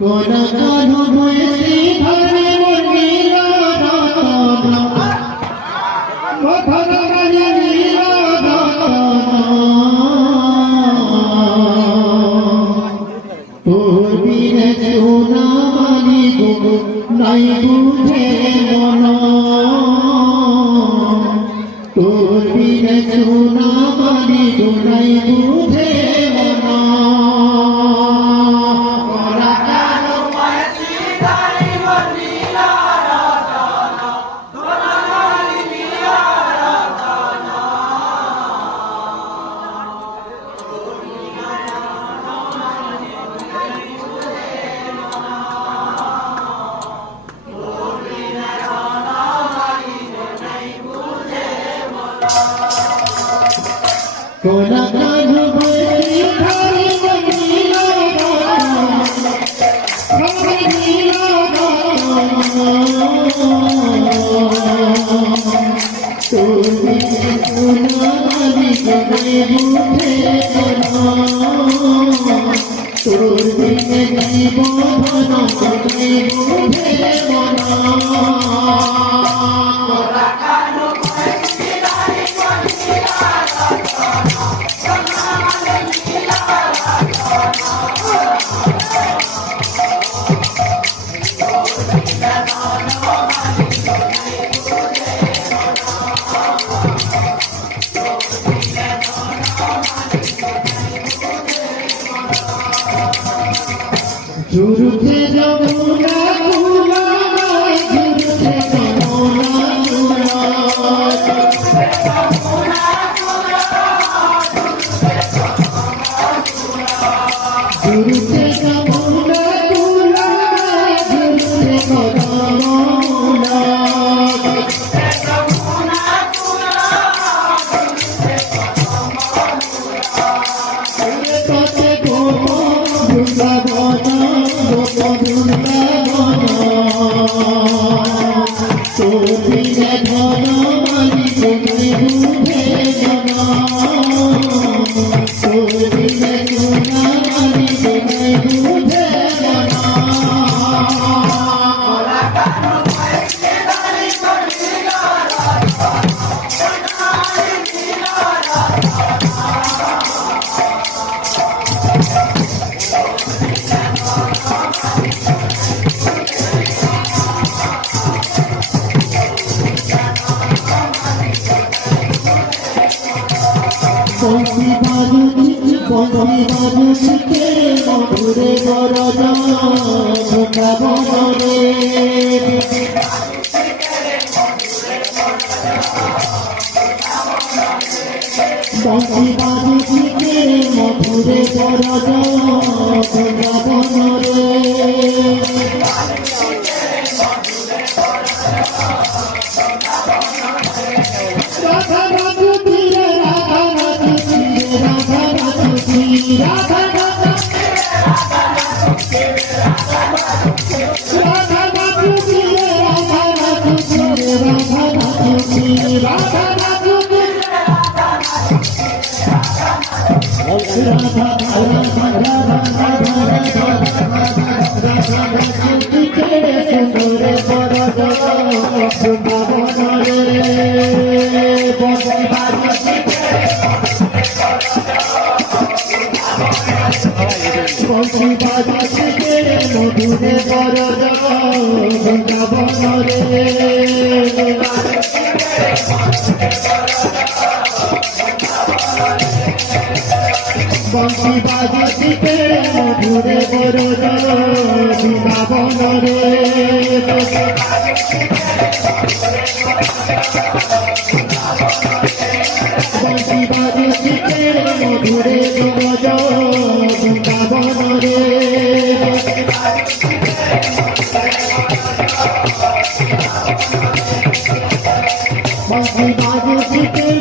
কোন কানু বয়সী ধরে মনিল রতন মথন রাজে নীল তোর বিনে সোনা মানি গো নাই বুঝে মন তোর বিনে সোনা মানি গো নাই বুঝে কোন কানু বয়সী ধরে মনিল তুমি সোনা মানি গনে বুঝে তোর বিনে জীবন গনে বুঝে মনা ঝুরুতে যমুনা তুলা ঝুরুতে যমুনা তুলা ঝুরুতে যমুনা তুলা ঝুরুতে কদমুলা কতে গোপ বৃন্দাবন তোর বিনে ধন মানি গনে বুঝে মনা তোর বিনে সোনা মানি গনে বুঝে মনা বংশী বাজুচিতে মধুরে বরজ বৃন্দাবনে বংশী বাজুচিতে মধুরে বরজ বৃন্দাবনে রাধা বাজুচি রে রাধা বাজুচি রাধা বাজুচি রাধা বাজুচি রাধা বাজুচি রাধা বাজুচি রাধা বাজুচি রাধা বাজুচি রাধা সুন্দর বরজ বৃন্দাবনে বংশী বাজুচিতে মধুরে বরজ বৃন্দাবনে বংশী বাজুচিতে মধুরে বরজ বৃন্দাবনে বংশী বাজুচিতে মধুরে বরজ বৃন্দাবনে বংশী বাজুচিতে